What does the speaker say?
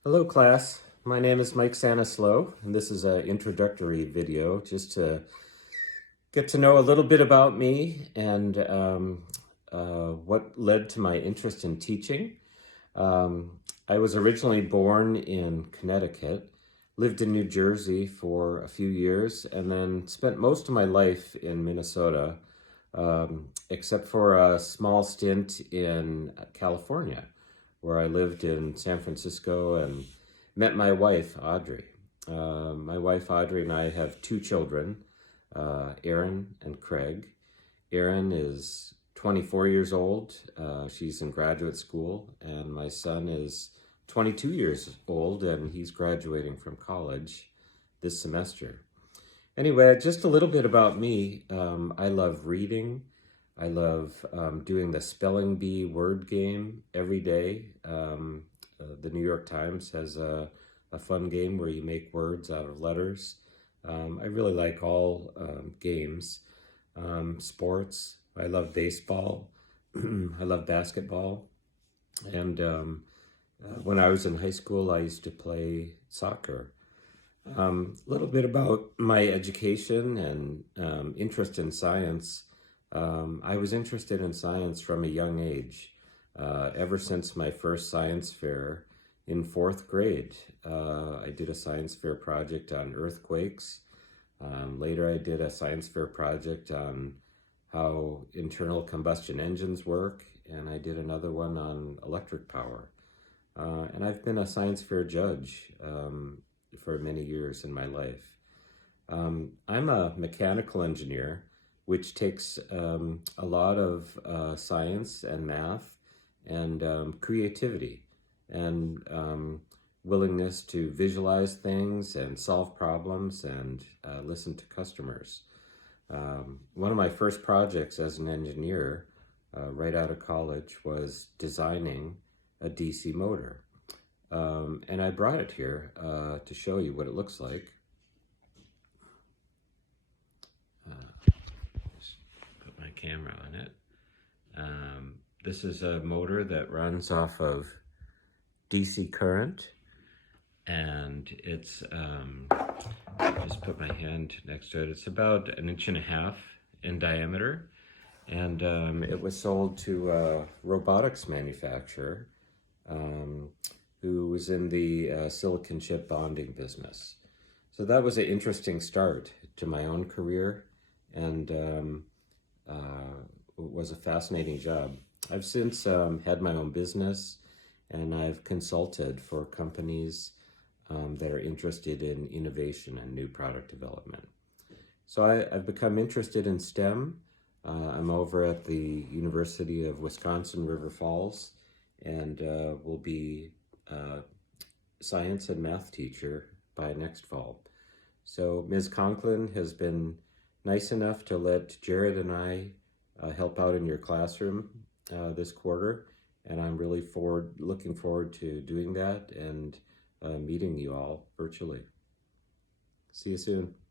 Hello class, my name is Mike Sanislo, and this is an introductory video just to get to know a little bit about me and what led to my interest in teaching. I was originally born in Connecticut, lived in New Jersey for a few years, and then spent most of my life in Minnesota, except for a small stint in California, where I lived in San Francisco and met my wife, Audrey. My wife, Audrey, and I have two children, Aaron and Craig. Aaron is 24 years old. She's in graduate school, and my son is 22 years old, and he's graduating from college this semester. Anyway, just a little bit about me. I love reading. I love doing the spelling bee word game every day. The New York Times has a fun game where you make words out of letters. I really like all games. Sports, I love baseball. I love basketball. And when I was in high school, I used to play soccer. A little bit about my education and interest in science. I was interested in science from a young age, ever since my first science fair in fourth grade. I did a science fair project on earthquakes. Later, I did a science fair project on how internal combustion engines work, and I did another one on electric power. And I've been a science fair judge for many years in my life. I'm a mechanical engineer, which takes a lot of science and math and creativity and willingness to visualize things and solve problems and listen to customers. One of my first projects as an engineer right out of college was designing a DC motor. And I brought it here to show you what it looks like. Just put my camera on it. This is a motor that runs off of DC current, and it's just put my hand next to it. It's about 1.5 inches in diameter, and it was sold to a robotics manufacturer who was in the silicon chip bonding business. So that was an interesting start to my own career, and it was a fascinating job. I've since had my own business, and I've consulted for companies that are interested in innovation and new product development. So I've become interested in STEM. I'm over at the University of Wisconsin River Falls, and will be a science and math teacher by next fall. So Ms. Conklin has been nice enough to let Jared and I help out in your classroom this quarter, and I'm really looking forward to doing that and meeting you all virtually. See you soon.